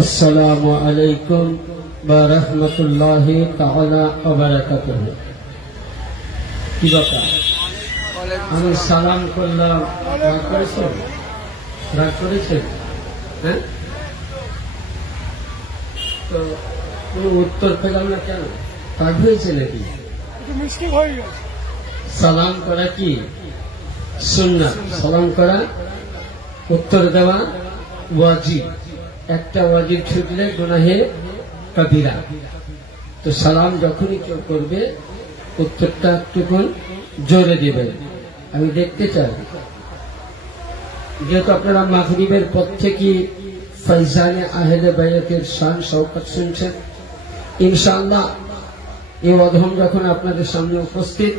আসসালামু আলাইকুম ওয়া রাহমাতুল্লাহি তাআলা ওয়া বারাকাতুহু। কি ব্যাপার? আমি সালাম করলাম, রাগ করেছেন? হ্যাঁ, তো কোনো উত্তর পেলাম না কেন? রাগ হয়েছে নাকি? সালাম করা কি সুন্নাত, সালাম করা উত্তর দেওয়া ওয়াজিব। একটা ওয়াজিব ছুটলে গুনাহে কবিরা। তো সালাম যখনই কেউ করবে উত্তরটা একটুক্ষণ জোরে দিবেন। আমি দেখতে চাই, যেহেতু আপনারা মাগরিবের পর থেকে ফয়জানে আহলে বায়াতের শান শওকত শুনছেন, ইনশাআল্লাহ এই অধম যখন আপনাদের সামনে উপস্থিত,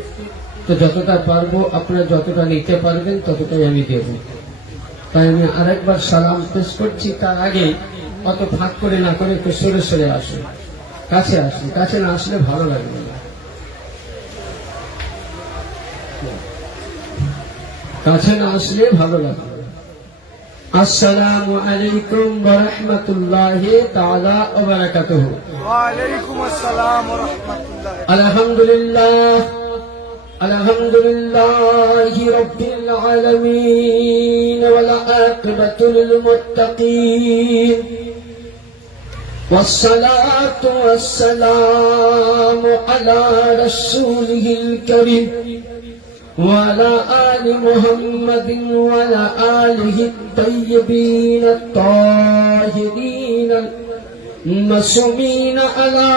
তো যতটা পারবো আপনারা যতটা নিতে পারবেন ততটাই আমি দেব। তাই আমি আরেকবার সালাম পেশ করছি। তার আগে অত ফাঁক করে না করে একটু সরে সরে আসুন, কাছে আসুন। কাছে না আসলে ভালো লাগবে না, কাছে না আসলে ভালো লাগবে। আসসালামু আলাইকুম ওয়া রাহমাতুল্লাহি তাআলা ওয়া বারাকাতুহু। ওয়া আলাইকুম আসসালাম ওয়া রাহমাতুল্লাহ। আলহামদুলিল্লাহ, আলহামদুলিল্লাহি রাব্বিল আলামিন ওয়াল আকিবাতু লিল মুত্তাকিন والصلاة والسلام على رسوله الكريم وعلى آل محمد وعلى آله الطيبين الطاهرين المعصومين على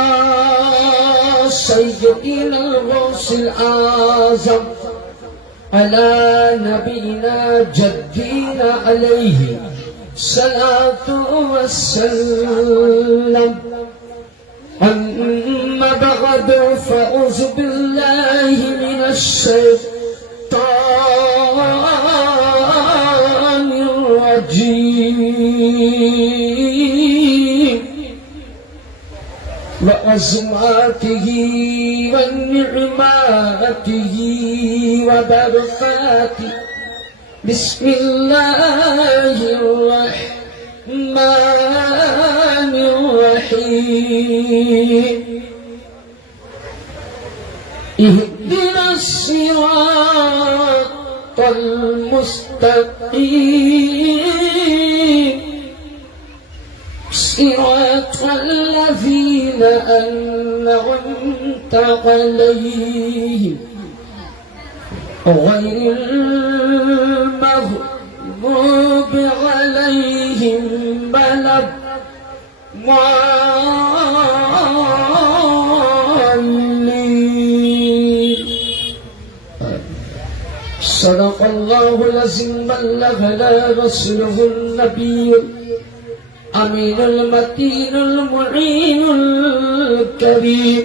سيدنا الغوث الأعظم على نبينا جدنا عليه الصلاة والسلام. أما بعد فأعوذ بالله من الشيطان الرجيم وعظمته ونعماته وبركاته. بسم الله الرحمن الرحيم. اهدنا الصراط المستقيم صراط الذين أنعمت عليهم غير المغضوب عليهم ولا الضالين. صدق الله العظيم. بلغنا رسوله النبي الأمين المتين المعين الكريم،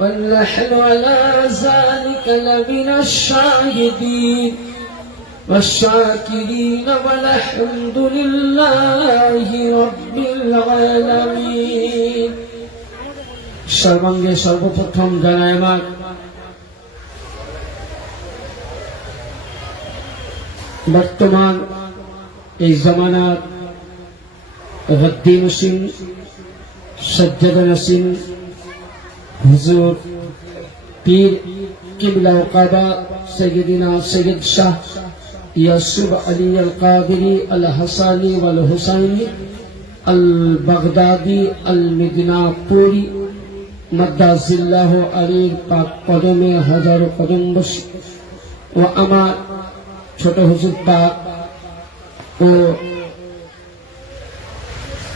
ونحن على ذلك لمن الشاهدين والشاكرين والحمد لله رب العالمين. সর্বাঙ্গে সর্বপ্রথম জানাই আমার বর্তমান এই জামানার গদ্দি নসীন, সজ্জাদা নসীন হুজুর পীর কিবলা কাবা সৈয়দিনা সৈয়দ শাহ ইয়াসুব আলী আল কাদিরি আল হাসানি ওয়াল হুসাইনি আল বাগদাদি আল মিদনাপুরি মাদ্দাজিল্লাহ আলীর পাক কদমে হাজারো কদম বসি ও আমার ছোট হুজুর পাক ও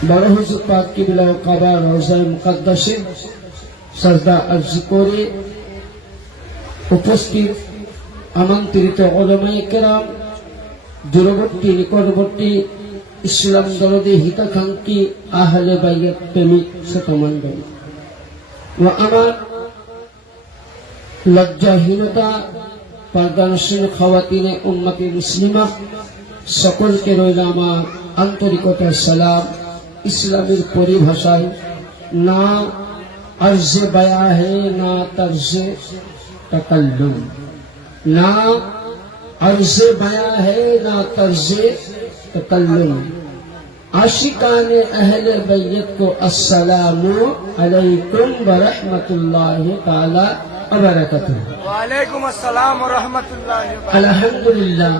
বড় হুজুর পাক কিবলা কাবা রওজায়ে মুকাদ্দাসে সাজদা আরজ করে উপস্থিত আমন্ত্রিত উলামায়ে কেরাম, দূরবর্তী নিকটবর্তী ইসলাম দরদি হিতাকাঙ্ক্ষী আহলে বাইত প্রেমিক শতমণ্ডলী ও আমার লজ্জাহীনতা পর্দানশীল খাওয়াতিনে উম্মতে মুসলিমা সকলকে রইল আমার আন্তরিকতার সালাম। ইসলামের পরিভাষায় না अर्ज़ बया है ना तर्ज़ तकल्लुम, ना अर्ज़ बया है ना तर्ज़ तकल्लुम। आशिकाने अहले बैत को अस्सलामु अलैकुम व रहमतुल्लाहि ताला व बरकातुहू। वालेकुम अस्सलाम व रहमतुल्लाहि व बरकातुहू। আলহামদুলিল্লাহ,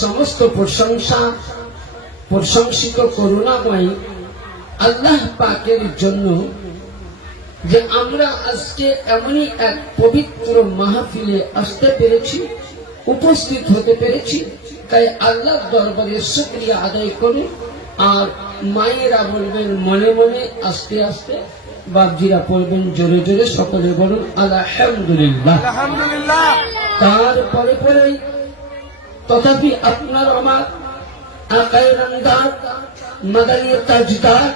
সমস্ত প্রশংসা প্রশংসিত করুণাময় আল্লাহ পাকের জন্য যে আমরা আজকে এমনই এক পবিত্র মাহফিলে আসতে পেরেছি, উপস্থিত হতে পেরেছি। তাই আল্লাহর দরবারে শুকরিয়া আদায় করুন। আর মায়েরা বলবেন মনে মনে, আস্তে আস্তে, বাপজিরা পড়বেন জোরে জোরে, সকলে বলুন আলহামদুলিল্লাহ। আলহামদুলিল্লাহ। তারপরে পরেই তথাপি আপনার আমার আকায়ে নামদার, মাদানী তাজদার,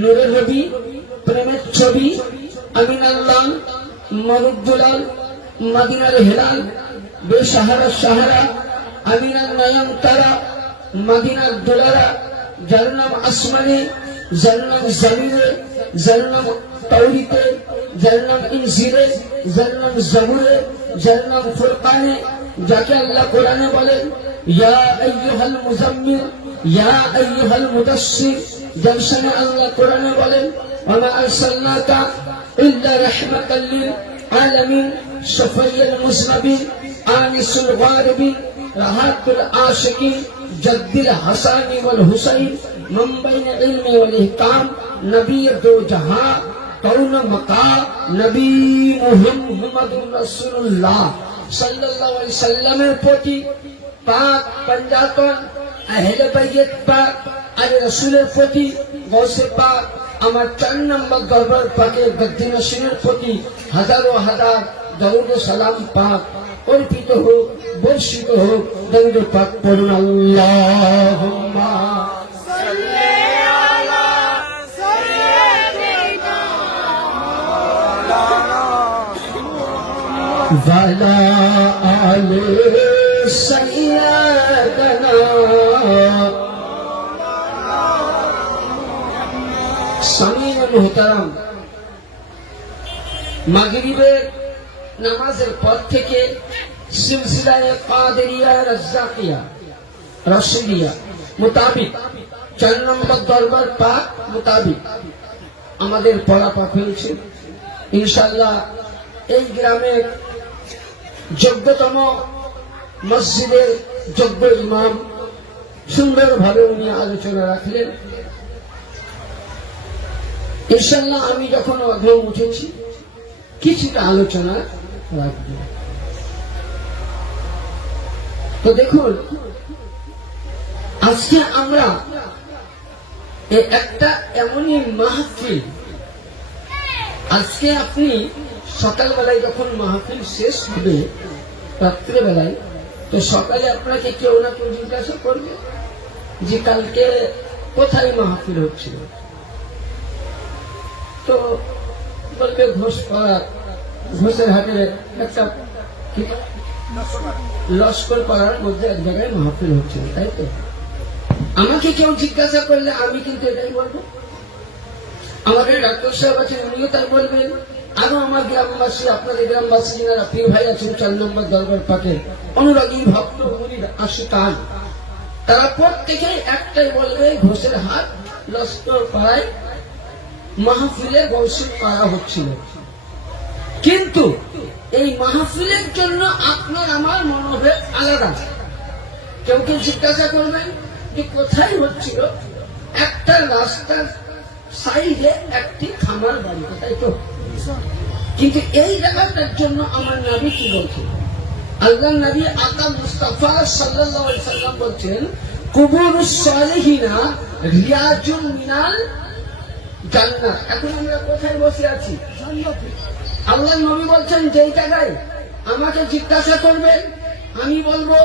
নূরে নবী, প্রেমের ছবি, আমিন আল্লাহ, মরুদ্দুলাল, মদিনার হেলাল, বেসাহারা সাহারা, আমিনার নয়ন তারা, মদিনার দোলারা, যার নাম আসমানে, যার নাম জমিনে, যার নাম তাওরীতে, যার নাম ইনজিলে, যার নাম জাবুরে, যার নাম ফুরকানে, যাকে আল্লাহ কোরআনে বলেন ইয়া আইয়ুহাল মুজাম্মিল, ইয়া আইয়ুহাল মুদাসসির, যার সঙ্গে আল্লাহ কোরআনে বলেন ওয়া আরসালনাকা ইল্লা রাহমাতাল লিল আলামিন, শাফিউল মুজনিবিন, আনিসুল গারিবিন, রাহাতুল আশিকিন, জদ্দিল হাসানি ওয়াল হুসাইন, মানবাইন ইলমি ওয়াল ইহকাম, নবী দো জাহাঁ, কৌন মকা, নবী মুহাম্মদুর রাসূলুল্লাহ সাল্লাল্লাহু আলাইহি সাল্লামের প্রতি, পাক পঞ্জাতন আহলে বাইত পাক আর রাসূলের প্রতি, গৌসে পাক আমার 4 নম্বর দরবার পাকের গদ্দি নশীনের প্রতি হাজারো হাজার দরুদ ও সালাম পাক অর্পিত হোক, বর্ষিত হোক। দরুদ পাক পড়ুন আল্লাহুম্মা সাল্লি আলা সাইয়্যিদিনা ওয়ালা আলে সাইয়্যিদানা। সামিন মুহতারাম, মাগরিবের নামাজের পর থেকে সিলসিলায়ে কাদেরিয়া রাজ্জাকিয়া রাশিদিয়া মোতাবিক 4 নম্বর দরবার পাক মোতাবিক আমাদের পড়া পাক হয়েছে। ইনশাআল্লাহ এই গ্রামের যোগ্যতম মসজিদের যোগ্য ইমাম সুন্দরভাবে উনি আলোচনা রাখলেন। ইনশাআল্লাহ আমি যখন অধম উঠেছি কিছুটা আলোচনা রাখব। তো দেখুন, আজকে আমরা একটা এমনই মাহফিল, আজকে আপনি সকালবেলায় যখন মাহফিল শেষ হবে রাত্রেবেলায়, তো সকালে আপনাকে কেউ না কেউ জিজ্ঞাসা করবে যে কালকে কোথায় মাহফিল হচ্ছিল, তো বলবে ঘোষপাড়া, ঘোষের হাটের একটা লস্কর পাড়ার মধ্যে এক জায়গায় মাহফিল হচ্ছিল, তাই তো? আমাকে কেউ জিজ্ঞাসা করলে আমি কিন্তু এটাই বলবো। আমাদের ডাক্তার সাহেব আছেন, উনিও তাই বলবেন। আরো আমার গ্রামবাসী, আপনাদের গ্রামবাসী যারা পীর ভাই আছেন 4 নম্বর দরবার পাকের অনুরাগী ভক্ত মুরিদ আশিকান, তারা প্রত্যেকেই একটাই বলবে ঘোষের হাট লস্কর পাড়ায় মাহফিলে গৌসিক করা হচ্ছিল। কিন্তু এই মাহফিলের জন্য আপনার আমার মনোভাব আলাদা। কেউ কেউ জিজ্ঞাসা করবেন যে কোথায় হচ্ছিল, একটা রাস্তার সাইডে একটি খামার বাড়ি, তাই তো? কিন্তু এই জায়গাটার জন্য আমার নবী কি বলছেন? আল্লাহ নবী আকা মুস্তাফা সাল্লাল্লাহু আলাইহি সাল্লাম বলছেন কুবুরুস সালিহিনা রিয়াজুন মিনাল জান্নাত। এখন আমরা কোথায় বসে আছি? জান্নাতে। আল্লাহ নবী বলছেন যেই জায়গায় আমাকে জিজ্ঞাসা করবেন আমি বলবো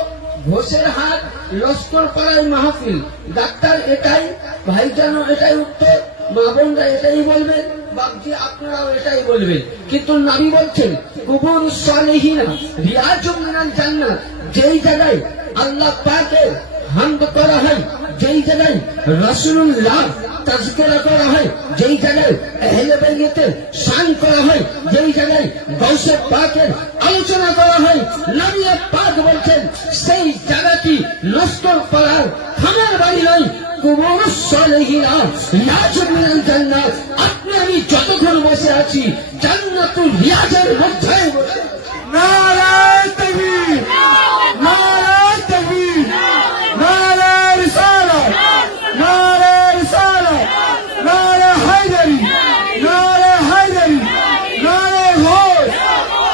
ঘোষের হাট লস্কর পাড়ায় মাহফিল। ডাক্তার এটাই, ভাইজানও এটাই উত্তর, মা বোনরা এটাই বলবেন, বাপজি আপনারাও এটাই বলবেন। কিন্তু নবী বলছেন কুবুরুস সালিহিনা রিয়াজুন মিনাল জান্নাত, যেই জায়গায় আল্লাহ পাকের হামদ করা হয়, যেই জায়গায় রাসূলুল্লাহ তাজকিরা করা হয়, যেই জায়গায় আহলে বাইতের শান করা হয়, যেই জায়গায় গৌসে পাকের আলোচনা করা হয়, নবী পাক বলছেন সেই জায়গাটি লস্কর পাড়ার খামার বাড়ি নয়, কুবুরুস সালিহিনা ইয়াজুম মিনাল জান্নাত। আপনি আমি যতক্ষণ বসে আছি জান্নাতুল রিয়াজের মধ্যে বসে আছি। নারায়ে তাকবীর, নারায়ে তাকবীর, নারায়ে রিসালাত, নারায়ে রিসালাত, নারায়ে হায়দারি, নারায়ে হায়দারি, নারায়ে ঘোষ,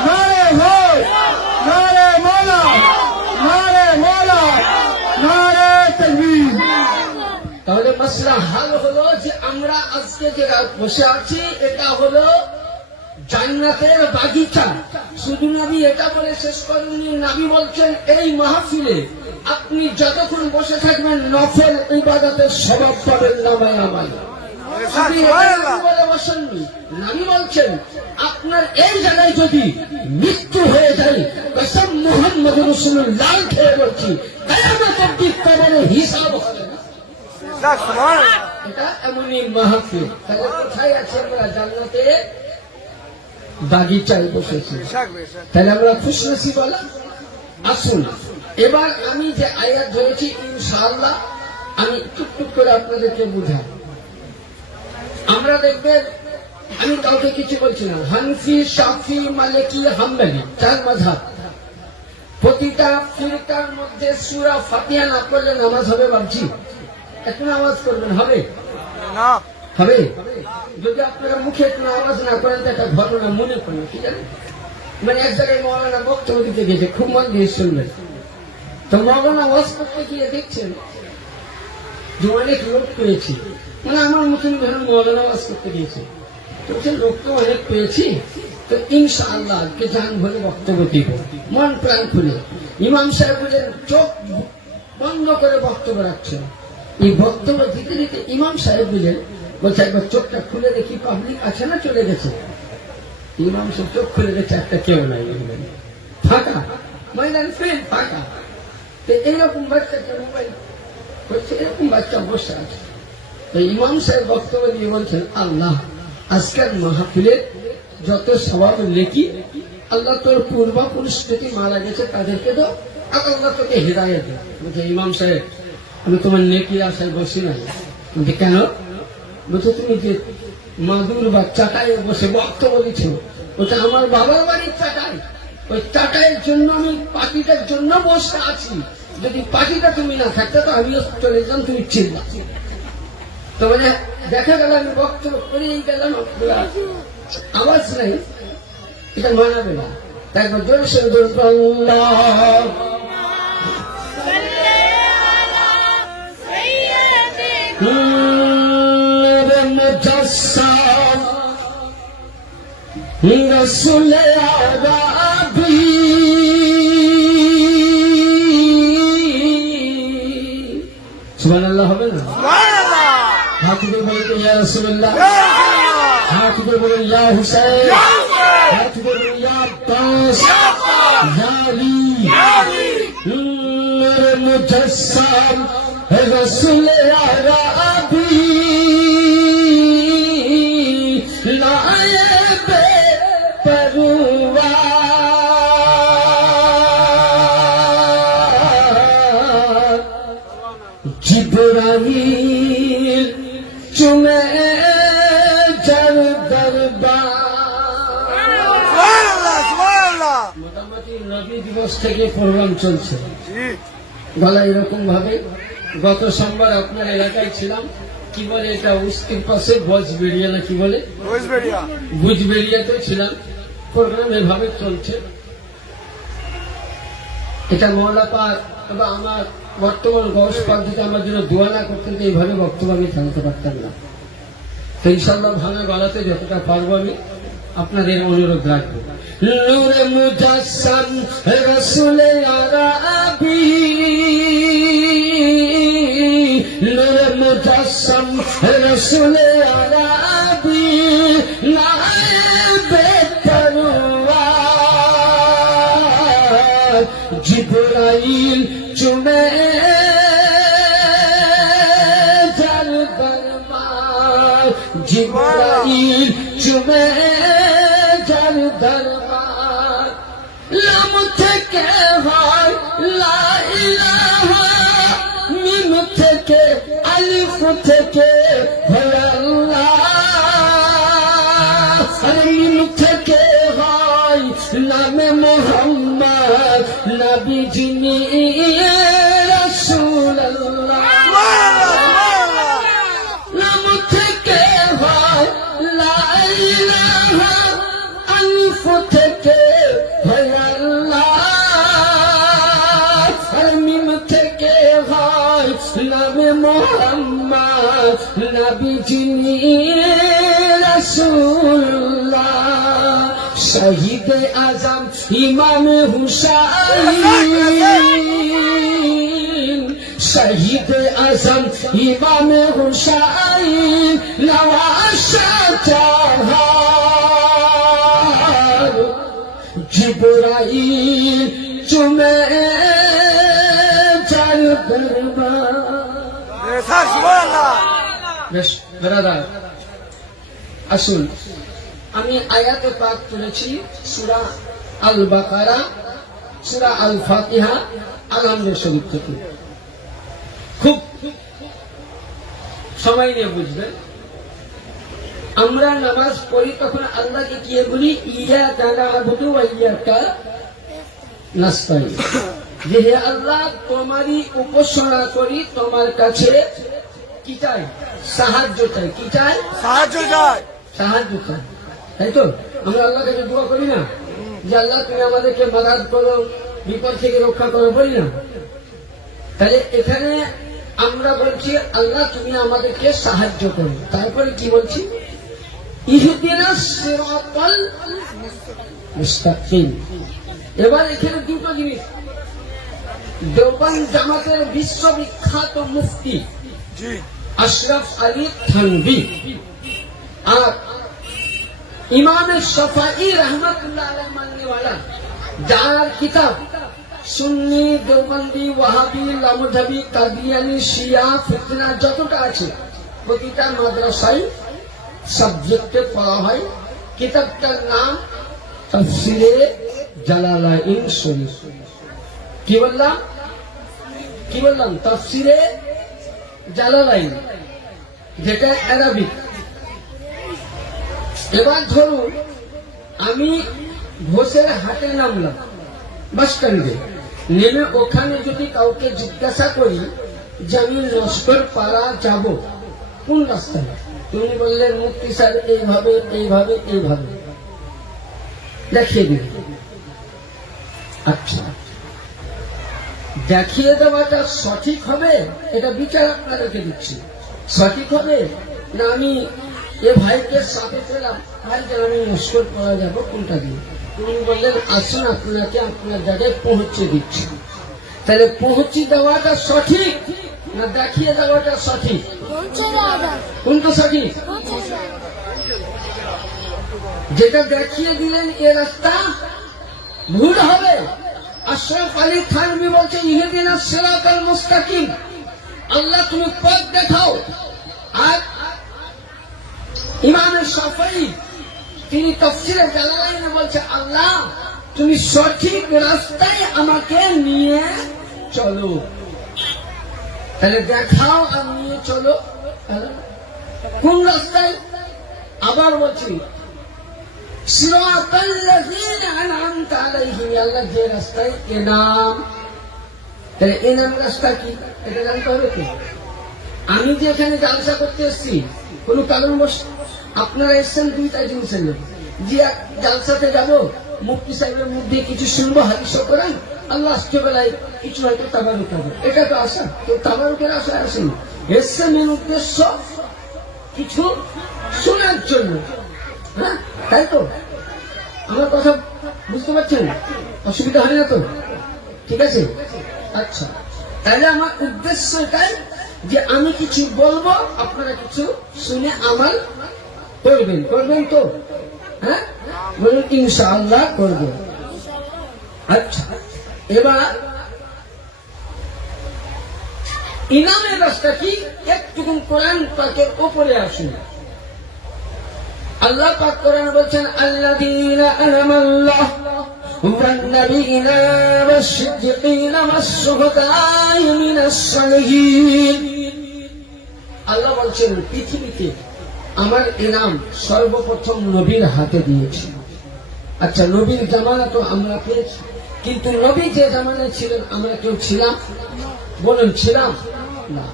নারায়ে ঘোষ, নারায়ে মওলা, নারায়ে মওলা, নারায়ে তাকবীর। তাহলে মাসলা হাল হলো যে আমরা আজকে যে বসে আছি এটা হলো জান্নাতের বাগিচা। শুধু নবী এটা বলে শেষ করেননি, নবী বলছেন এই মাহফিলে আপনি যতক্ষণ বসে থাকবেন নফল ইবাদতের স্বভাব পাবেন নামায় আমায়। আপনি এটা বলে বসেননি, নবী বলছেন আপনার এই জায়গায় যদি মৃত্যু হয়ে যায় কসম মুহাম্মদ রাসূলুল্লাহ খেয়ে বলছি কিয়ামত অবধি কবরে হিসাব হবে না। সুবহানাল্লাহ। এটা এমনই মাহফিল। তাহলে কোথায় আছে আমরা? জান্নাতে বাগিচায় বসেছি। বেশক বেশক। তাহলে আমরা খুশনসিব বলা। আসুন এবার আমি যে আয়াত ধরেছি ইনশাআল্লাহ আমি টুকটুক করে আপনাদেরকে বুঝাই। আমরা দেখবেন আমি কাউকে কিছু বলছি না, হানফি, শাফি, মালিকি, হাম্বলি চার মাযহাব। প্রতিটা ফিরকার মধ্যে সূরা ফাতিহা না পড়লে নামাজ হবে ভাবছি? একটু নামাজ করবেন হবে? না হবে? যদি আপনারা মুখে একটু আওয়াজ না করেন তো একটা ঘটনা মনে করেন, ঠিক আছে? মানে এক জায়গায় মৌলানা বক্তব্য দিতে গেছে, খুব মন দিয়ে শুনবেন। তো মৌলানা ওয়াজ করতে গিয়ে দেখছেন যে অনেক লোক পেয়েছি, মানে আমার মতন ধরুন মৌলানা ওয়াজ করতে গিয়েছে, তো সে লোক তো অনেক পেয়েছি, তো ইনশাআল্লাহ আজকে জান ভরে বক্তব্য দিব, মন প্রাণ খুলে। ইমাম সাহেব বলেন চোখ বন্ধ করে বক্তব্য রাখছেন। এই বক্তব্য দিতে দিতে ইমাম সাহেব বলেন বলছে একবার চোখটা খুলে দেখি পাবলিক আছে না চলে গেছে। ইমাম সাহেব চোখ খুলে গেছে, একটা কেউ নাই, ফাঁকা ময়দান, ফিল্ড ফাঁকা। তো এইরকম বাচ্চাকে মোবাইল বলছে, এরকম বাচ্চা বসে আছে। তো ইমাম সাহেব বক্তব্য দিয়ে বলছেন আল্লাহ আজকের মাহফিলে যত সওয়াব নেকি আল্লাহ তোর পূর্বপুরুষ যদি মারা গেছে তাদেরকে দাও, আর আল্লাহ তোকে হিদায়াত দাও। বলছে ইমাম সাহেব আমি তোমার নেকি আশায় বসি নাই। বলছে কেন? বলছে তুমি যে মাদুর বা চাটায় বসে বক্তব্য দিচ্ছ, বলছে আমার বাবার বাড়ির চাটায়, ওই চাটাইয়ের জন্য আমি পাখিটার জন্য বসে আছি। যদি পাখিটা তুমি না থাকতে তো আমিও চলে যেতাম, তুমি চিন্তা। তো মানে দেখা গেল আমি বক্তব্য করেই গেলাম, আওয়াজ নেই, এটা মানাবে না। তাই একবার জোরে সরে জোরে আল্লাহ মুজাসসাম রাসূল আরবী সুবহানাল্লাহ হবে না? সুবহানাল্লাহ। হাত তুলে বলেন ইয়া রাসূলুল্লাহ, হাত তুলে বলেন ইয়া হুসাইন, হাত তুলে বলেন ইয়া আব্বাস, ইয়া আলী, নূর মুজাসসাম রাসূল আরবী নায়েব পরওয়ার জিবরাইল চুমে যার দরবার। সুবহানাল্লাহ সুবহানাল্লাহ। মোটামুটি নবী দিবস থেকে প্রোগ্রাম চলছে। জি গলা এরকম ভাবে গত সোমবার আপনার এলাকায় ছিলাম, কি বলে এটা উস্তির পাশে বজবেড়িয়া না কি বলে, বুঝবেড়িয়া। বুজবেড়িয়াতে ছিলাম। প্রোগ্রাম এভাবে চলছে। এটা মৌলা পাক বা আমার বর্তমান গৌস পাক যদি আমার জন্য দোয়া না করতেন তো এইভাবে বক্তব্য আমি থামতে পারতাম না। তো ইনশাআল্লাহ ভাঙা গলাতে যতটা পারবো আমি আপনাদের অনুরোধ রাখবো। নূরে মুজাসসাম রাসূল আরবী, নূরে মুজাসসাম রাসূল আরবী নায়েবে পরওয়ার জিবরাইল চুমে যার দরবার, জিবরাইল চুমে যার দরবার। লাম থেকে হয় লা ইলাহা, মিম থেকে আলিফ থেকে হয় আল্লাহ, আলিম থেকে হয় নামে মোহাম্মদ, নবী যিনি রাসূলুল্লাহ। নাম থেকে হয় লা ইলাহা, আলিফ থেকে হয় আল্লাহ, আর মিম থেকে হয় নামে মোহাম্মদ, নবী যিনি রাসূলুল্লাহ। শহীদ আজম ইমাম হুসাইন, শহীদ আজম ইমাম হুসাইন, নওয়াজ শাহজাহান, জিবরাইল চুমে যার দরবার। স্যার সুবহানাল্লাহ। বেশ ব্রাদার, আসুন আমি আয়াতে পাক তুলেছি সূরা আল বাকারা, সূরা আল ফাতিহা, আল-হামদ শরীফ থেকে। খুব সময় নিয়ে বুঝবেন। আমরা নামাজ পড়ি তখন আল্লাহকে কি বলি? ইয়াকা না'বুদু ওয়া ইয়াকা নাস্তাইন। যে হে আল্লাহ, তোমারই উপাসনা করি, তোমার কাছে কি চাই? সাহায্য চাই। কি চাই? সাহায্য চাই। সাহায্য চাই, তাই তো? আমরা আল্লাহর কাছে দোয়া করি না যে আল্লাহ তুমি আমাদেরকে মাদাদ করো, বিপদ থেকে রক্ষা করো, বলি না? তাহলে এখানে আমরা বলছি আল্লাহ তুমি আমাদেরকে সাহায্য করো। তারপরে কি বলছি? ইহদিনাস সিরাতাল মুস্তাকিম। এবার এখানে দুটো জিনিস, দেওবন্দ জামাতের বিশ্ববিখ্যাত মুফতি জি আশরাফ আলী থানভী আর ইমাম শাফিঈ রহমাতুল্লাহ আলাইহি মাননেওয়ালা, যার কিতাব সুন্নি, দেওবন্দি, ওয়াহাবি, লামধাবি, কাদিয়ানি, শিয়া, ফিতনা যতটা আছে প্রতিটা মাদ্রাসায় সাবজেক্টে পড়া হয়। কিতাবটার নাম তাফসিরে জালালাইন শরীফ। কি বললাম? তাফসিরে জালালাইন, যেটা আরবিক। এবার ধরুন আমি ঘোষের হাটে নামলাম, বাস স্ট্যান্ডে নেমে ওখানে যদি কাউকে জিজ্ঞাসা করি যে আমি লস্কর পাড়া যাব, কোন রাস্তায়? তুমি বললেন মুফতি স্যার এইভাবে এইভাবে এইভাবে, দেখিয়ে দিন। আচ্ছা, দেখিয়ে দেওয়াটা সঠিক হবে? এটা বিচার আপনাদেরকে দিচ্ছি। সঠিক হবে না আমি এ ভাইকে সাথে পেলাম, ভাইকে আমি লস্কর পাড়া যাবো, কোনটা দিন? তুমি বললেন আসুন আপনাকে আপনার জায়গায় পৌঁছে দিচ্ছি। তাহলে পৌঁছে দেওয়াটা সঠিক না দেখিয়ে দেওয়াটা সঠিক? কোনটা সঠিক? যেটা দেখিয়ে দিলেন এ রাস্তা ভুল হবে। আশরাফ আলী থানভী বলছে ইহদিনাস সিরাতাল মুস্তাকিম, আল্লাহ তুমি পথ দেখাও। আর ইমাম শাফিঈ তিনি তাফসীরে জালালাইনে বলছে আল্লাহ তুমি সঠিক রাস্তায় আমাকে নিয়ে চলো। তাহলে দেখাও আর নিয়ে চলো কোন রাস্তায়? আবার বলছি সিরাতাল্লাযীনা আন'আমতা আলাইহিম, আল্লাহ যে রাস্তায় এনাম। তাহলে এনাম রাস্তা কি এটা জানতে হবে তো। আমি যে এখানে জালসা করতে এসেছি কোন কারণবশ আপনারা এসছেন দুইটা জিনিসের জন্য, যে জালসাতে যাব মুফতি সাহেবের মুখ দিয়ে কিছু শুনবো, হাদিস করেন, আল্লাহ রাষ্ট্রবেলায় কিছু হয়তো তাবারুক হবে, এটা তো আশা। তো তাবারুকের আশা আসেনি, এসছে মেন উদ্দেশ্য কিছু শোনার জন্য। হ্যাঁ তাই তো? আমার কথা বুঝতে পারছেন? অসুবিধা হয় না তো? ঠিক আছে, আচ্ছা। তাহলে আমার উদ্দেশ্য এটাই যে আমি কিছু বলবো, আপনারা কিছু শুনে আমল করবেন। করবেন তো? হ্যাঁ বলুন ইনশাআল্লাহ করব। আচ্ছা, এবার ইনামের রাস্তা কি একটুকু কোরআন পাকের উপরে আসুন। আল্লাহ পাক কোরআন বলছেন আল্লাযীনা আনামাল্লাহ والنبيين والصديقين والشهداء من الصالحين আল্লাহ বলছেন পৃথিবীতে আমার ইনাম সর্বপ্রথম নবীর হাতে দিয়েছি। আচ্ছা, নবীর জামানা তো আমরা পেয়েছি, কিন্তু নবী যে জামানায় ছিলেন আমরা কেউ ছিলাম? বলুন, ছিলাম না।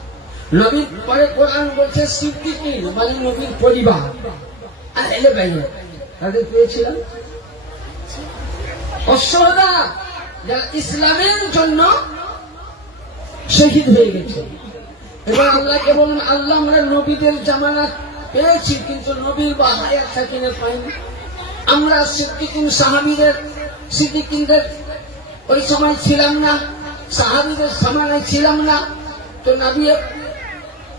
নবীর পরে কোরআন বলছে সিদ্দিকিন মানে নবীর পরিবার আর এলে বাইরে তাদের পেয়েছিলাম। অশ্বদা যারা ইসলামের জন্য শহীদ হয়ে গেছে। এবার আল্লাহকে বলুন, আল্লাহ আমরা নবীদের জামানা পেয়েছি কিন্তু নবীর বা হায়াত থাকিনে পাইনি। আমরা সিদ্দিকিন সাহাবীদের সিদ্দিকিনদের ওই সময় ছিলাম না, সাহাবীদের জামানায় ছিলাম না। তো নবী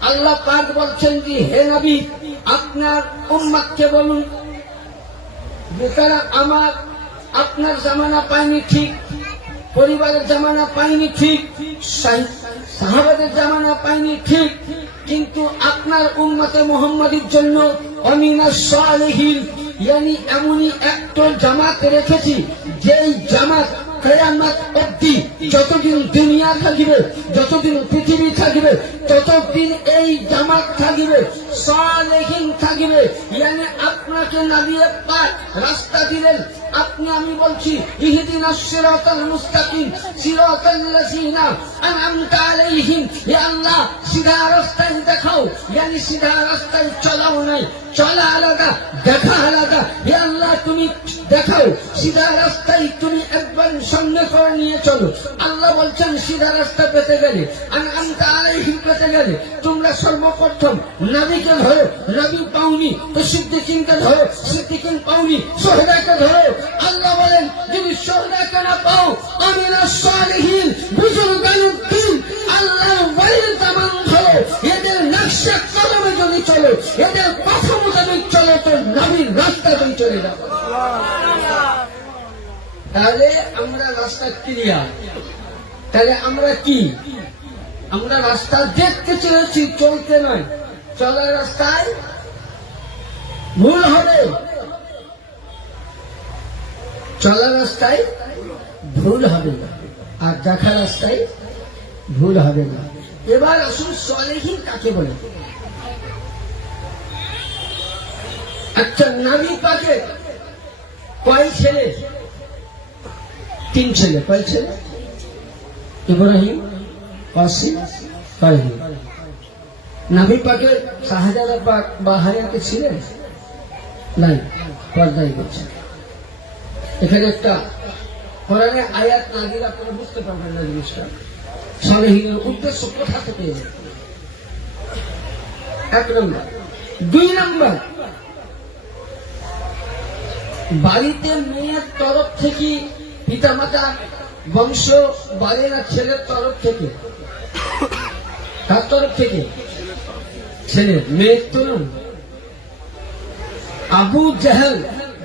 আল্লাহ পাক বলছেন যে হে নবী আপনার উম্মতকে বলুন যে তারা আমার আপনার জামানা পায়নি ঠিক, পরিবারের জামানা পায়নি ঠিক, সাহাবাদের জামানা পায়নি ঠিক, কিন্তু আপনার উম্মতে মুহাম্মাদীর জন্য অমিনাস সালিহিন ইয়ানি এমনই একটা জামাত রেখেছি যেই জামাত কিয়ামত অবধি যতদিন দুনিয়া থাকবে, যতদিন পৃথিবী থাকবে, ততদিন এই জামাত থাকবে, সালেহীন থাকবে। ইয়ানি আপনাকে নবী পাক রাস্তা দিলেন, আপনি আমি বলছি ইহদিনাস সিরাতাল মুস্তাকিম সিরাতাল লাযিনা আনআমতা আলাইহিম, হে আল্লাহ সিধা রাস্তায় দেখাও। ইয়ানি সিধা রাস্তায় চলাও নাই, চলা আলাদা দেখা আলাদা। হে আল্লাহ তুমি দেখাও সিধা রাস্তায়, তুমি একবার সামনে করে নিয়ে চলো। আল্লাহ বলছেন সিধা রাস্তা পেতে গেলে আনআমতা আলাইহিম পেতে গেলে তোমরা সর্বপ্রথম নবীকে ধরো, নবী পাওনি তো সিদ্দিকিনকে ধরো, সিদ্দিকিন পাওনি শহীদকে ধরো। আল্লাহ বলেন যদি শহীদকে না পাও আমিনাস সালিহিন বুজুর্গানুদ্দিন আল্লাহ ওয়ালির জামান ধরো। এদের নকশা কদমে যদি চলো, এদের কথা মোতাবেক চলো তো নবীর রাস্তাতেই চলে যাবো। তাহলে আমরা রাস্তা ক্লিয়ার। তাহলে আমরা কি? আমরা রাস্তা দেখতে চেয়েছি, চলতে নয়। চলার রাস্তায় ভুল হবে, চলার রাস্তায় ভুল হবে না, আর দেখা রাস্তায় ভুল হবে না। এবার আসুন সালেহীন কাকে বলে। আচ্ছা, নবী পাকের কয় ছেলে? 3 ছেলে। কয় ছেলে? ইব্রাহিম, কাসিম, তাহির। নবী পাকের শাহজাদা পাক বা হায়াতে ছিলেন? নাই, পর্দায় গেছে। এখানে একটা কোরআনে আয়াত না দিলে আপনারা বুঝতে পারবেন না জিনিসটা। সালেহীনের উদ্দেশ্য কোথা থেকে এলো? 1 নম্বর। 2 নম্বর, বাড়িতে মেয়ের তরফ থেকে পিতামাতা বংশ বাড়ে না ছেলের তরফ থেকে? তার তরফ থেকে ছেলের, মেয়ের তো নয়। আবু জাহেল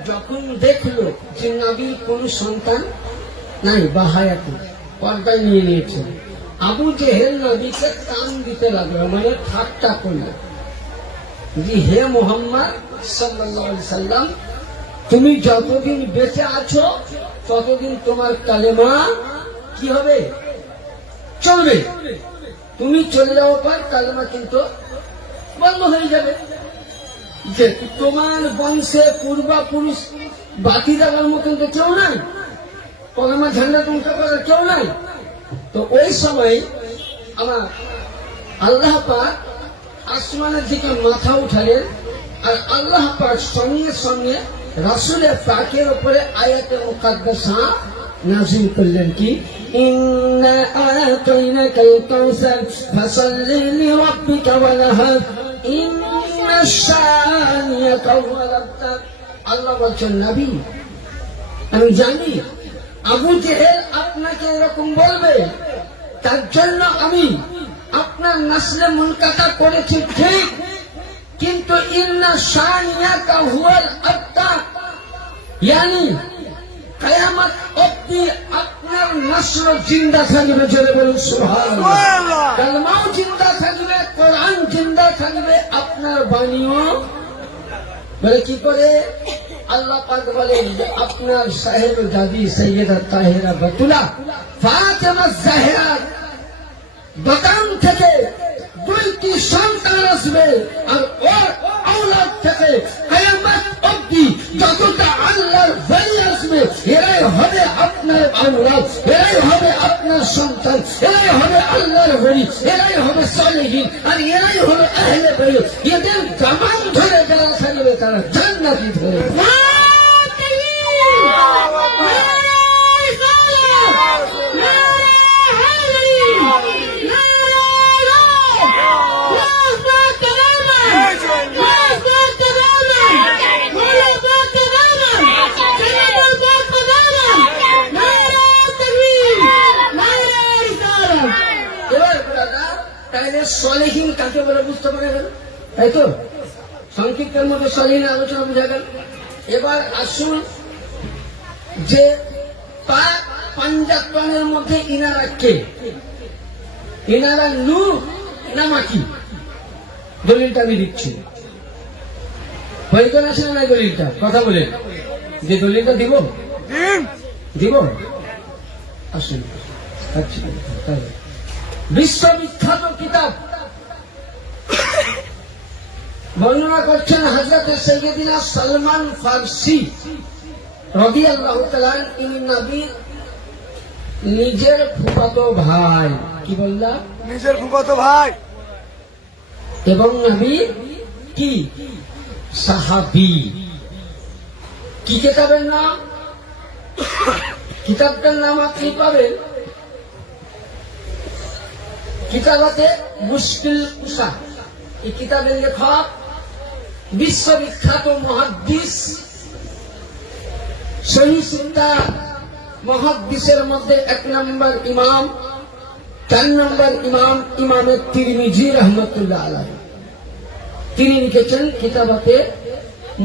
যখন দেখলো যে নবীর কোন সন্তান নাই বা হায়াতে, পর্দায় নিয়ে নিয়েছে, আবু জেহেল নবীকে কান দিতে লাগলো, মানে ঠাট্টা করলো যে হে মুহাম্মদ সাল্লাল্লাহু আলাইহি সাল্লাম তুমি যতদিন বেঁচে আছো ততদিন তোমার কালেমা কি হবে? চলবে। তুমি চলে যাওয়ার পর কালেমা কিন্তু বন্ধ হয়ে যাবে। যে তোমার বংশে পূর্বপুরুষ বাতি দেওয়ার মতন তো কেউ নাই, কালেমা ঝান্ডা তুলতে করার কেউ নাই। তো ওই সময় আমার আল্লাহ পাক আসমানের দিকে মাথা উঠালেন, আর আল্লাহ পাক সঙ্গে সঙ্গে রাসূলের পাকের উপরে আয়াতে মুকাদ্দাসা নাযিল করলেন কি ইন্না আতাইনাকাল কাউসার ফাসাল্লি লিরাব্বিকা ওয়ানহার ইন্না শানিয়াকা হুয়াল আবতার। আল্লাহ বলছেন নবী আমি জানি আবু জেহেল আপনাকে এরকম বলবে, তার জন্য আমি আপনার নাসলে মুনকাতা করেছি ঠিক, কিন্তু ইন্না শানিয়াকা হুয়াল আবতার ইয়ানি কিয়ামত অবধি আপনার নসল জিন্দা থাকবে। জোরে বলুন সুবহানাল্লাহ। কালেমাও জিন্দা থাকবে, কোরআন জিন্দা থাকবে, আপনার বাণীও। বলে কি করে? আল্লাহ পাক বলেন যে আপনার সাহেব দাদি সৈয়দা তাহেরা বাতুলা ফাতেমা জাহরা বাগান থেকে 2টি সন্তান আসবে আর ওর আওলাদ থেকে কিয়ামত অবধি যতটা আল্লাহর ওলি আসবে এরাই হবে আপনার আওলাদ, এরাই হবে আপনার সন্তান, এরাই হবে আল্লাহর ওলি, এরাই হবে সালেহীন, আর এরাই হবে আহলে বাইত। এদের দামান ধরে যারা থাকবে তারা জান্নাতি ধরে। এবার ব্রাদার, তাহলে সালেহীন কাকে বলে বুঝতে পারা গেল, তাই তো? সংক্ষিপ্তের মধ্যে সালেহীন আলোচনা বোঝা গেল। এবার আসুন যে পাক পাঞ্জাতনের মধ্যে ইনারা কে? ইনারা নূর না মাটি? দলিলটা আমি দিচ্ছি। প্রয়োজন আছে না দলিলটা? কথা বলেন, যে দলিলটা দিব দিন দিব আসুন। আচ্ছা, তাহলে বিশ্ববিখ্যাত কিতাব বর্ণনা করছেন হযরত সৈয়দিনা সালমান ফারসি রাদিয়াল্লাহু তাআলা। ইনি নবীর নিজের ফুফাতো ভাই, কি বললাম? নিজের ফুফাতো ভাই এবং নবীর কি সাহাবী। কি কিতাবের নাম? কিতাবটার নাম আপনি পাবেন কিতাবাতে মুশকিল কুশা। এই কিতাবের লেখক বিশ্ববিখ্যাত মুহাদ্দিস, সহিহ সিত্তা মুহাদ্দিসের মধ্যে 1 নম্বর ইমাম, 4 নম্বর ইমাম ইমামে তিরমিজি রাহমাতুল্লাহ আলাইহি। তিনি লিখেছেন কিতাবাতে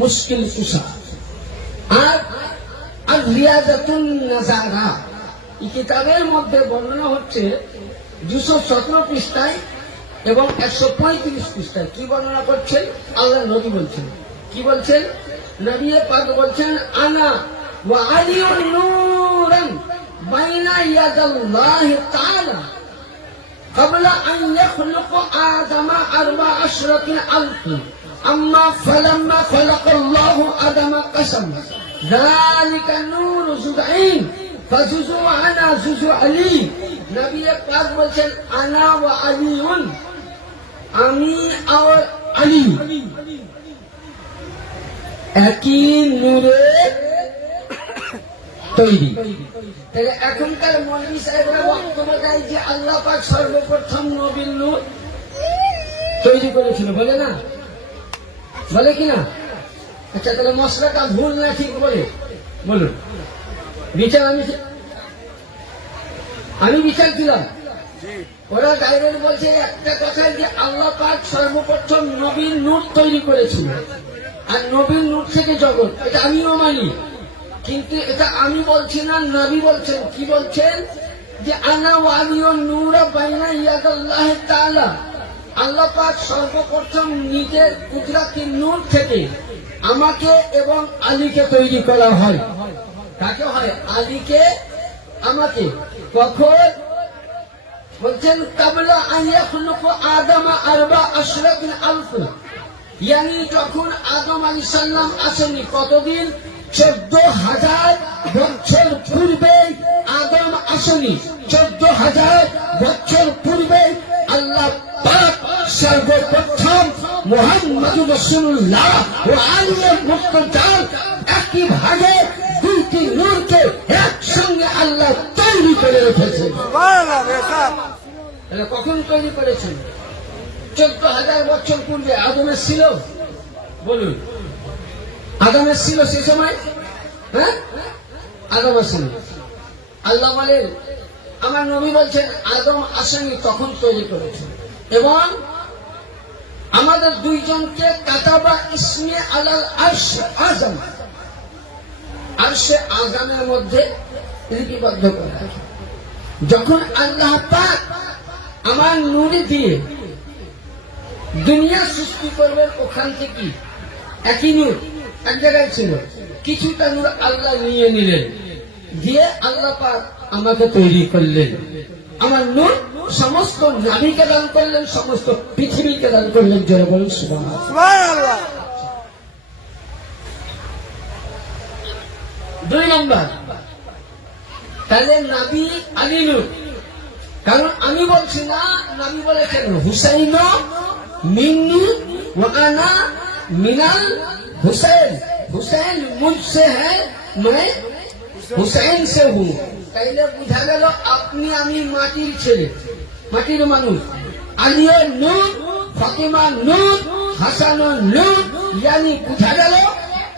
মুশকিল কুশা। আর রিয়াজাতুন নাজারা, এই কিতাবের মধ্যে বর্ণনা হচ্ছে 217 পৃষ্ঠায় এবং 135 পৃষ্ঠায়। কি বর্ণনা করছেন? আল্লাহ নবী বলছেন, কি বলছেন? নবী পাক বলছেন, আনা ওয়া আলিউন নূরান বাইনা ইয়াদাল্লাহি তাআলা قبل أن يخلق آدم 14,000 أما فلما خلق الله آدم قسم ذلك نور جزئين فجزء أنا جزء علي। নবী পাক বলছেন, আনা ওয়া আলিউন, আমি আর আলী একই নূরে তৈরি। তাহলে এখনকার মৌলভী সাহেবরা বক্তব্য দেয় যে আল্লাহ পাক সর্বপ্রথম নবীর নূর তৈরি করেছিল, বলে না? বলে কিনা? আচ্ছা, তাহলে মশলাটা ভুল না ঠিক বলে বলুন। বিচার আমি বিচার দিলাম। ওরা ডাইরেক্ট বলছে একটা কথা, যে আল্লাহ পাক সর্বপ্রথম নবীর নূর তৈরি করেছিল, আর নবীর নূর থেকে জগৎ। এটা আমিও মানি, কিন্তু এটা আমি বলছি না, নবী বলছেন। কি বলছেন? যে আনা ওয়ালিউন নূরা বাইনা ইয়াদাল্লাহি তাআলা, আল্লাহ পাক সর্বপ্রথম নিজের কুদরতি নূর থেকে আমাকে এবং আলীকে তৈরি করা হয়। কাকে হয়? আলীকে, আমাকে। কখন? বলছেন কাবলা আন ইয়াখলুকু আদম 14,000, ইয়ানি যখন আদম আলাইহিস সালাম আসেনি, কতদিন? 14,000 বছর পূর্বে আদম আসেনি। 14,000 বছর পূর্বে আল্লাহ পাক সর্বপ্রথম মুহাম্মদুর রাসূলুল্লাহ ও আলী মুক্তাদার একই ভাগে দুইটি নূরকে একসঙ্গে আল্লাহ তৈরি করে রেখেছেন। সুবহানাল্লাহ বেসার। তাহলে কখন তৈরি করেছেন? 14,000 বছর পূর্বে আদমের ছিল, বলুন। আদমের ছিল সে সময়? হ্যাঁ, আদম আসেনি। আল্লাহ বলেন, আমার নবী বলছেন আদম আসেনি, তখন তৈরি করেছেন। এবং আমাদের দুইজনকে কাতাবা ইসমে আলাল আরশ আযম, আরশে আযমের মধ্যে লিপিবদ্ধ করা। যখন আল্লাহ পাক আমার নূরে দিয়ে দুনিয়া সৃষ্টি করবেন, ওখান থেকে একই নূর এক জায়গায় ছিল, কিছুটা নূর আল্লাহ নিয়ে নিলেন, দিয়ে আল্লাহ পাক আমাকে তৈরি করলেন। আমার নূর সমস্ত নাবিকে দান করলেন, সমস্ত পৃথিবীকে দান করলেন। জয় বলুন সুবহানাল্লাহ। সুবহানাল্লাহ। 2 নম্বর, তাহলে নাবি আলী নূর। কারণ আমি বলছি না, নবী বলেছেন হুসাইন মিন্নি ওয়া আনা মিনাল হুসैन, হুসैन মুঝসে হ্যায় मैं হুসैन से हूँ। তাইলে বুঝা গেল আপনি আমি মাটির ছেলে, মাটির মানুষ। আলিও নূর, ফাতিমা নূর, হাসান নূর, ইয়ানি বুঝা গেল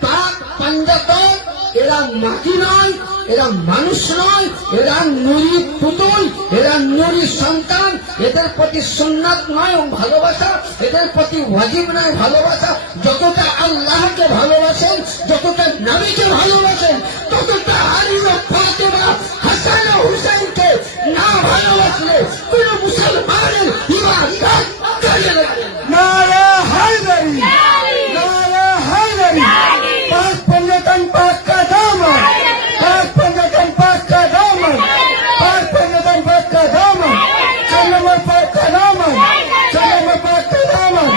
পাক পাঞ্জাতন এরা মাটি নয়, এরা মানুষ নয়, এরা নুরি পুতুল, এরা নুরি সন্তান। এদের প্রতি সুন্নাত নয় ভালোবাসা, এদের প্রতি ওয়াজিব নয় ভালোবাসা। যতটা আল্লাহকে ভালোবাসেন, যতটা নবীকে ভালোবাসেন, ততটা আলী ও ফাতিমা, হাসান ও হুসাইনকে না ভালোবাসলে কোন মুসলমানের ঈমান কাজে লাগে না। নারে হায়দারি, নারে হায়দারি। पाक पंजतन पाक का दामन, पाक पंजतन पाक का दामन, पाक पंजतन पाक का दामन, चलमर पाक का दामन, चलमर पाक का दामन।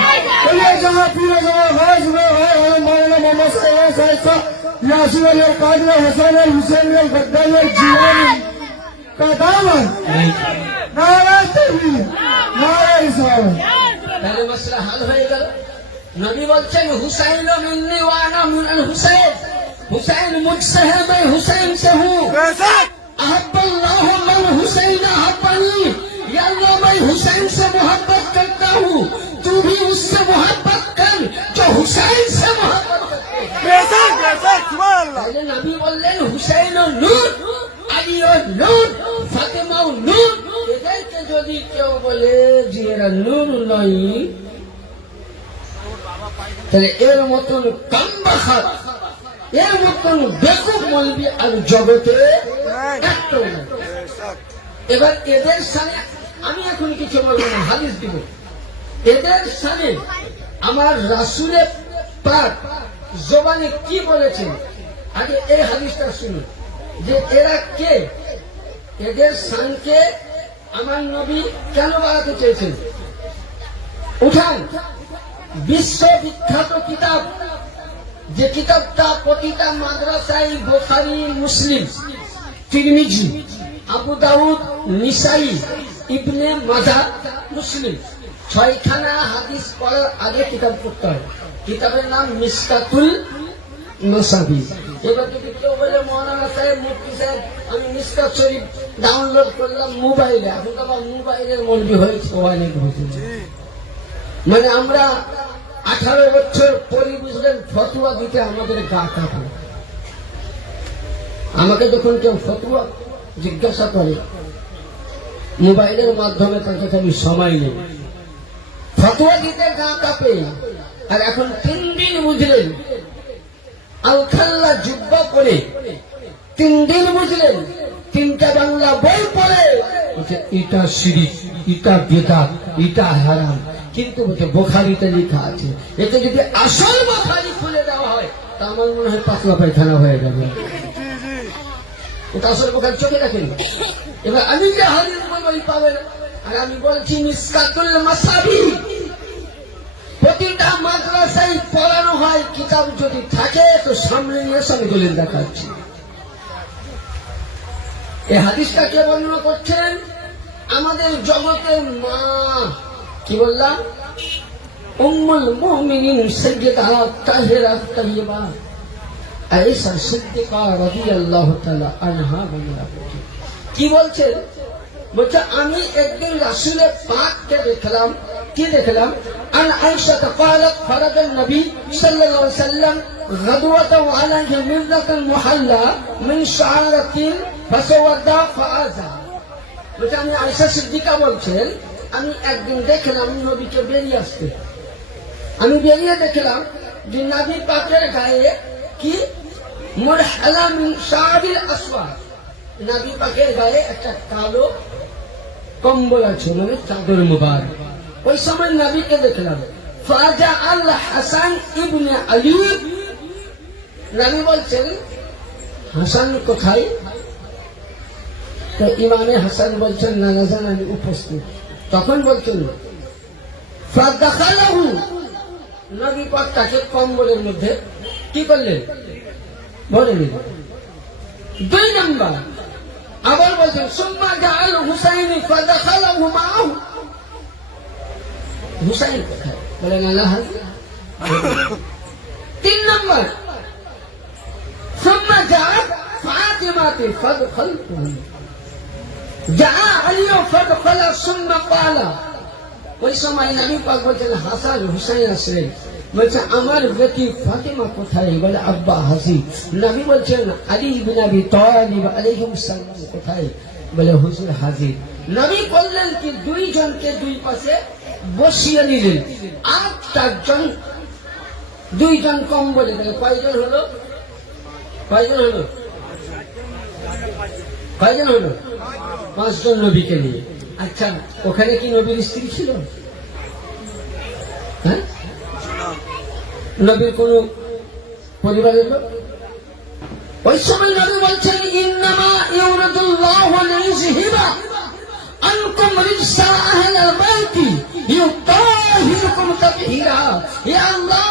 ये जहाँ पीर जहाँ गाज में है मौलाना मोहम्मद सल्लल्लाहु अलैहि वसल्लम, यासीन अल कादरी, हसन अल हुसैन अल गद्दानी अल जीलानी का दामन। नारे तकबीर, नारे रिसालत। তাহলে মশলা হাল হয়ে গেল। নবী বলছেন হুসাইন মিন্নি ওয়া আনা মিনাল হুসাইন, হুসাইন মুঝসে হ্যায় मैं हुसैन से हूँ। बेशक अहब्बल्लाह मन हुसैन अहब्बनी, या अल्लाह मैं हुसैन से मोहब्बत करता हूँ, तू भी उससे मोहब्बत कर जो हुसैन से मोहब्बत करते हैं। बेशक बेशक सुबहानाल्लाह। তাহলে নবী বললেন হুসাইন ও নূর, আলী ও নূর, ফাতেমা ও নূর। এদেরকে যদি কেউ বলে যে এরা নূর নয়, তাহলে এর মতন কামবাখার, এর মতন বেকুব মৌলবি আর জগতে একটাও নাই। बेशक এবার এদের সামনে আমি এখন কিছু বলবো না, হাদিস দিব। এদের সামনে আমার রাসূলের পাক জবানে কি বলেছেন, আগে এই হাদিসটা শুনুন যে এরা কে, এদের সামনে আমার নবী কেন বাড়াতে চেয়েছেন। উঠান বিশ্ববিখ্যাত কিতাব, যে কিতাবটা প্রতিটা মাদ্রাসায় বুখারী, মুসলিম, তিরমিজি, আবু দাউদ, নিসাই, ইবনে মাজাহ, মুসলিম, 6খানা হাদিস পড়ার আগে কিতাব পড়তে হয়। কিতাবের নাম মিশকাতুল মাসাবি। এবার যদি কেউ বলে মৌলানা সাহেব, মুফতি সাহেব, আমি মিশকাত শরীফ ডাউনলোড করলাম মোবাইলে, এখন তো আবার মোবাইলের মৌলবি হয়েছে অনেক বুঝে। মানে আমরা 18 বছর পরে বুঝলেন ফতোয়া দিতে আমাদের গা কাঁপে। আমাকে যখন কেউ ফতোয়া জিজ্ঞাসা করে মোবাইলের মাধ্যমে, তাকে খালি সময় নেই, ফতোয়া দিতে গা কাঁপে। আর এখন 3 দিন বুঝলেন আলখাল্লা জুব্বা পরে, 3 দিন বুঝলেন 3টা বাংলা বই পড়ে এটা শিরিক, এটা বিদআত, এটা হারাম। কিন্তু বুখারীতে লেখা আছে, এটা যদি আসল বুখারী খুলে দেওয়া হয় তা আমার মনে হয় পাতলা পায়খানা হয়ে যাবে। এটা আসল বুখারী চোখে দেখেন। এবার আমি যে হাদিস বই পাবেন, আর আমি বলছি মিশকাতুল মাসাবি প্রতিটা মাদ্রাসায় পড়ানো হয়। কিতাব যদি থাকে তো সামনে নিয়ে আমি দলিল দেখাচ্ছি। এই হাদিসটা কে বর্ণনা করছেন? আমাদের জগতের মা, কি বললাম, উম্মুল মুমিনিন সাইয়্যিদা তাহিরা তাইয়্যিবা আয়েশা সিদ্দিকা রাদিয়াল্লাহু তাআলা আনহা বলেন। কি বলছেন? বলছে আমি একদিন রাসূলের পাককে দেখলাম। কি দেখলাম? আন আয়েশা قالت فرض النبي صلى الله عليه وسلم غدوة وعليه مرة محلى من شعرة فسود فأذى। বলছে আমি আয়েশা সিদ্দিকা বলছেন আমি একদিন দেখলাম নবীকে বেরিয়ে আসতে। আমি বেরিয়ে দেখলাম যে নবী পাকের গায়ে কি মুরহালা মিন শাআরিল আসওয়াদ, নবী পাকের গায়ে একটা কালো কম্বল আছে, মানে চাদর মুবারক। ওই সময় নবীকে দেখলাম। ফাজা আল হাসান ইবনে আলী, নবী বলছেন হাসান কোথায়? তো ইমামে হাসান বলছেন নানা জান আমি উপস্থিত। তখন বলছেন ফাদাখালাহু, নবী পাক তাকে কম্বলের মধ্যে কি করলেন, ভরে নিলেন। 2 নম্বর আবার বলছেন সুম্মা জাআল হুসাইনি ফাদাখালাহু মাআহু, হুসাইন কোথায়, বলেন আল্লাহ হাজির। 3 নম্বর সুম্মা জাআল ফাতিমাতি ফাদখালতু, জাআ আলী ফাদখালা সুম্মা ক্বালা, ওই সময় নবী পাক বলছেন হাসান হুসাইন আসলেন, বলছে আমার বেটি ফাতিমা কোথায়, বলে আব্বা হাজির। নবী বলছেন আলী ইবনে আবি তালিব আলাইহিস সালাম কোথায়, বলে হুজুর হাজির। নবী বললেন কি 2 জনকে 2 পাশে বসিয়ে নিলেন, আর 4 জন, 2 জন কম বলে দিলেন। কয়জন হলো, কয়জন হলো, কয়জন হলো, 5 জন নবীকে নিয়ে। আচ্ছা ওখানে কি নবীর স্ত্রী ছিল, হ্যাঁ, নবীর কোন পরিবারের লোক? ওই সময় নবী বলছেন ইন্নামা ইউরিদুল্লাহু লিইয়ুযহিবা আনকুম রিজসা আহলাল বাইতি ইউতাহিরুকুম তাতহীরা। ইয়া আল্লাহ,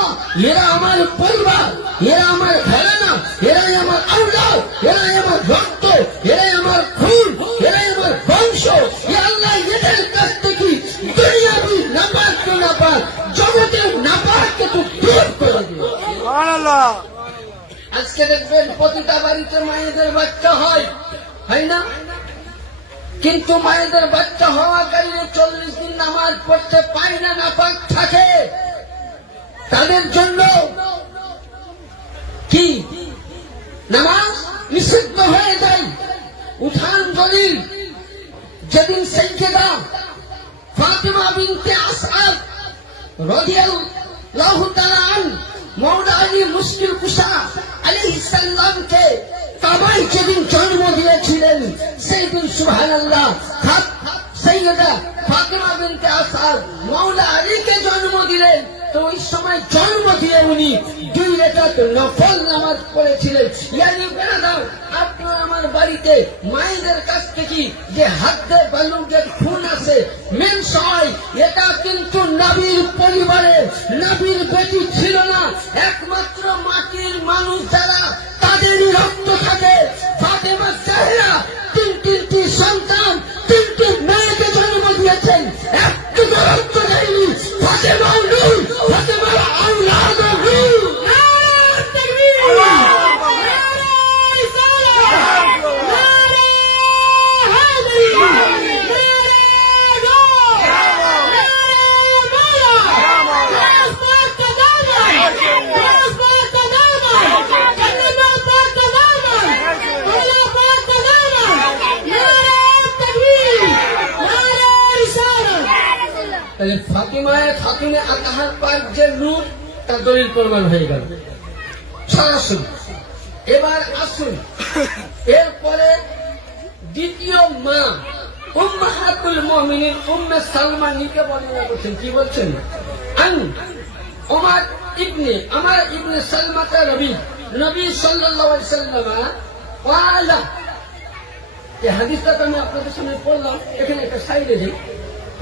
এরা আমার পরিবার, এরা আমার ঘরানা, এরাই আমার আওলাদ, এরাই আমার রক্ত, এরাই আমার খুন, এরাই আমার বংশ। ইয়া আল্লাহ, এদের কাছ থেকে দুনিয়াবি নাপাক তো নাপাক, জগতের নাপাককে তো দূর করে দিও। সুবহানাল্লাহ। আজকে দেখবেন প্রতিটা বাড়িতে মায়েদের বাচ্চা হয়, হয় না? কিন্তু মায়েদের বাচ্চা হওয়াকালীন 40 দিন নামাজ পড়তে পায় না, নাপাক থাকে। তাদের জন্য কি নামাজ নিষিদ্ধ হয়ে যায়। উঠান দলিল, যেদিন সাইয়েদা ফাতিমা বিনতে আসআদ রাদিয়াল্লাহু তাআলা আনহা মওলা আলী মুশকিল কুশা আলাইহিস সালামকে কাবায় যেদিন জন্ম দিয়েছিলেন, সেই দিন সুবহানাল্লাহ সাইয়েদা ফাতিমা বিনতে আসআদ মওলা আলীকে জন্ম দিলেন। তো ওই সময় জন্ম দিয়ে উনি 2 রাকাত নফল নামাজ পড়েছিলেন। ইয়ানি বেরাদার, আপনার আমার বাড়িতে মায়েদের কাছ থেকে যে হাতে বালুকের খুন আছে মেন্স হয়, এটা কিন্তু নবীর পরিবারে নবীর বেটি ছিল না। একমাত্র মাটির মানুষ যারা, তাদেরই রক্ত থাকে। ফাতেমা জাহরা 3টি সন্তান, 3টি মেয়েকে জন্ম দিয়েছেন, একটু রক্ত দেয়নি। ফাতেমা নূর, ফাতেমার আওলাদ নূর। নারে তাকবীর, নারে রিসালাত, নারে হায়দারি, নারে গো, নারে মাওলা, নাস পাক কাদামা, নাস পাক কাদামা, কালিমা পাক কাদামা, আল্লাহ পাক কাদামা, নারে তাকবীর, নারে রিসালাত। তাহলে ফাতিমায়ে খাতুনে আতাহার পাক যে নূর, তার দলিল প্রমাণ হয়ে গেল সরাসরি। এবার আসুন, এরপরে দ্বিতীয় মা উম্মাহাতুল মুমিনিন উম্মে সালমা নিকে বর্ণনা করছেন। কি বলছেন? আমার ইবনে সালমাতা নবী সাল্লাল্লাহু আলাইহি ওয়াসাল্লাম ওয়ালা, এই হাদিসটা আমি আপনাদের সামনে পড়লাম, এখানে একটা সাইডে যাই।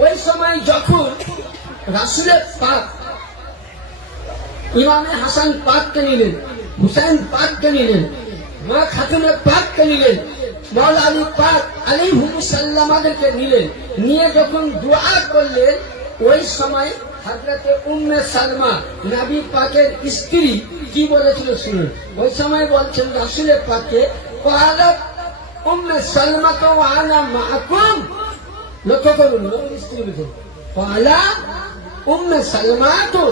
ওই সময় যখন রাসূলের পাক ইমামে হাসান পাককে নিলেন, হুসাইন পাককে নিলেন, মা খাতুনে পাককে নিলেন, মওলা আলী পাক আলাইহিস সালামকে নিলেন, নিয়ে যখন দোয়া করলেন, ওই সময় হযরতে উম্মে সালমা নবী পাকের স্ত্রী কি বলেছিল শুনুন। ওই সময় বলছেন রাসূলের পাককে ক্বালাত উম্মে সালমা তো আনা মাআকুম, লক্ষ্য করুন নবীর স্ত্রী বলেছেন ক্বালা উম্মে সালমা তো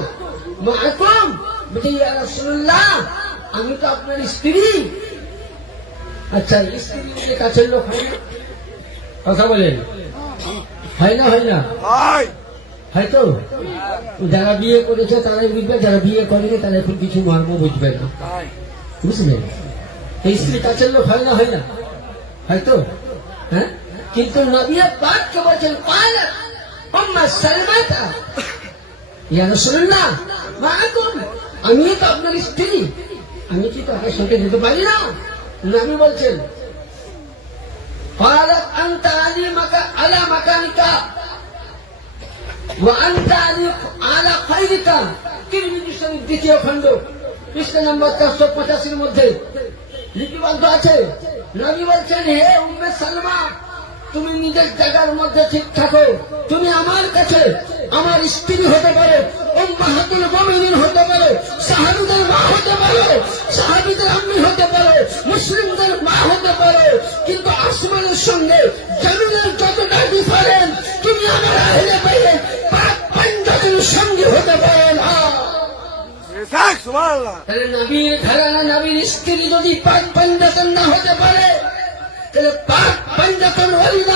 মাআকুম, বলে ইয়া রাসূলুল্লাহ আমি তো আপনার স্ত্রী। আচ্ছা স্ত্রীর কাছের লোক হয় না? কথা বলেন, হয় না? হয় না? হয়তো যারা বিয়ে করেছে তারাই বুঝবে, যারা বিয়ে করেনি তারা এখন কিছু মর্ম বুঝবে না, বুঝলেন? এই স্ত্রী কাছের লোক হয় না? হয় না? হয়তো, হ্যাঁ। কিন্তু নবী পাককে বলছেন ক্বালাত উম্মে সালমাতা ইয়া রাসূলুল্লাহ মাআকুম, আমি তো আপনার স্ত্রী, আমি কি তাকে সাথে যেতে পারি না? নবী বলছেন قالت أنت عليمك على مكانك وأنت على خيرك তিরমিজি শরীফ দ্বিতীয় খণ্ড পৃষ্ঠা নম্বর 485 মধ্যে লিপিবদ্ধ আছে। নবী বলছেন, হে উম্মে সালমা, তুমি নিজের জায়গার মধ্যে ঠিক থাকো। তুমি আমার কাছে আমার স্ত্রী হতে পারো, উম্মাহাতুল মুমিনিন হতে পারো, সাহাবীদের মা হতে পারো, সাহাবীদের আম্মি হতে পারো, মুসলিমদের মা হতে পারো, কিন্তু আসমানের সঙ্গে জমিনের যতটা ডিফারেন্স, তুমি আমার আহলে বাইতের পাক পাঞ্জাতের সঙ্গে হতে পারো না। তাহলে নবীর ঘরানা, নবীর স্ত্রী যদি পাক পাঞ্জাতের না হতে পারে, তাহলে পাক পাঞ্জাতের ওলি না